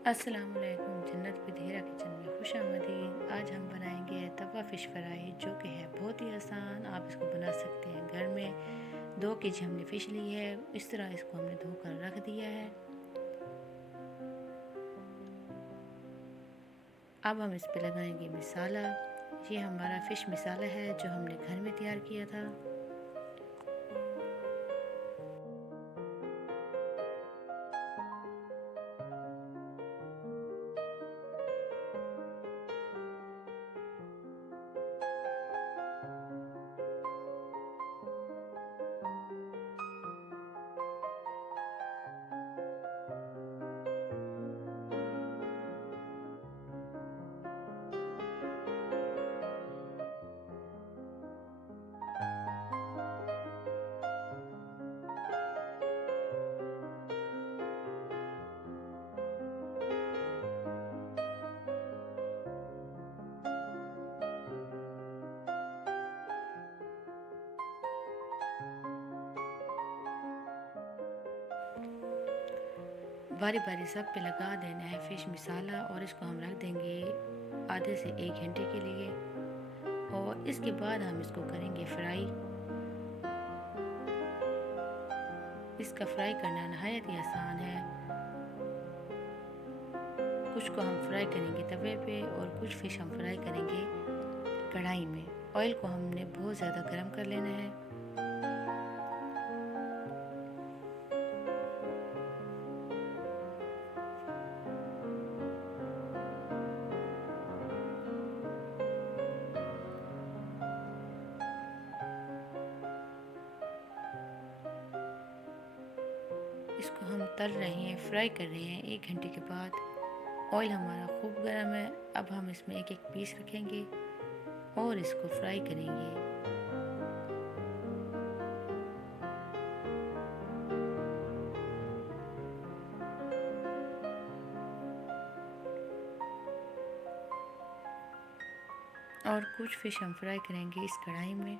अस्सलाम वालेकुम। जन्नत बिधेरा किचन में खुश आमदीद। आज हम बनाएंगे तवा फ़िश फ्राई, जो कि है बहुत ही आसान। आप इसको बना सकते हैं घर में। 2 केजी हमने फ़िश ली है। इस तरह इसको हमने धोकर रख दिया है। अब हम इस पे लगाएंगे मसाला। ये हमारा फ़िश मसाला है जो हमने घर में तैयार किया था। बारी बारी सब पे लगा देना है फ़िश मसाला, और इसको हम रख देंगे आधे से 1 घंटे के लिए। और इसके बाद हम इसको करेंगे फ्राई। इसका फ्राई करना नहायत ही आसान है। कुछ को हम फ्राई करेंगे तवे पे और कुछ फ़िश हम फ्राई करेंगे कढ़ाई में। ऑयल को हमने बहुत ज़्यादा गर्म कर लेना है। इसको हम तल रहे हैं, फ्राई कर रहे हैं 1 घंटे के बाद। ऑयल हमारा खूब गर्म है। अब हम इसमें एक एक पीस रखेंगे और इसको फ्राई करेंगे। और कुछ फ़िश हम फ्राई करेंगे इस कढ़ाई में।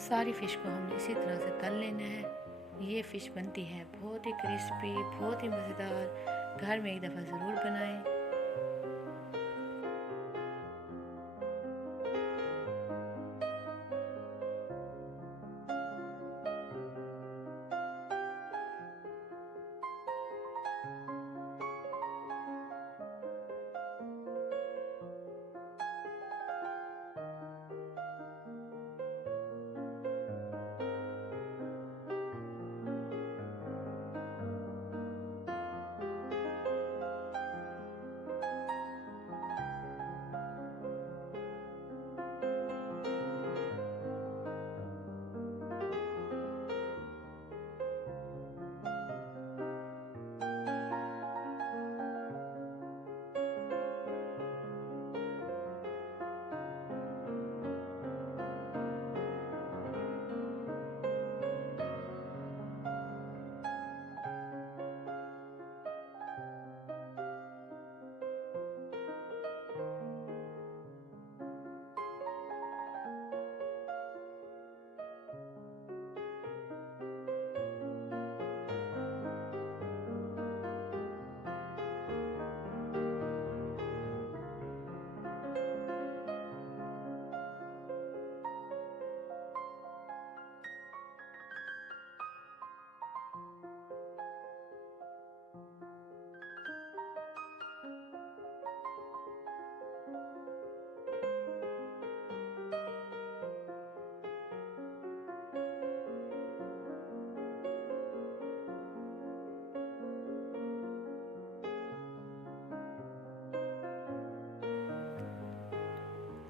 सारी फ़िश को हमने इसी तरह से तल लेना है। ये फ़िश बनती है बहुत ही क्रिस्पी, बहुत ही मज़ेदार। घर में एक दफ़ा ज़रूर बनाएं।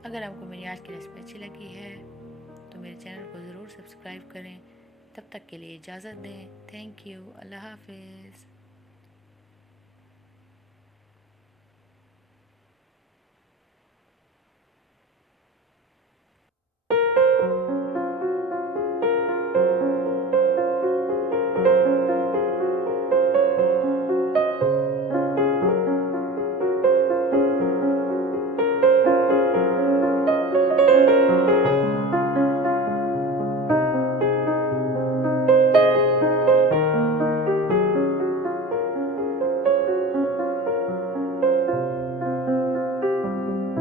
अगर आपको मेरी आज की रेसिपी अच्छी लगी है तो मेरे चैनल को ज़रूर सब्सक्राइब करें। तब तक के लिए इजाज़त दें। Thank you. अल्लाह हाफिज़।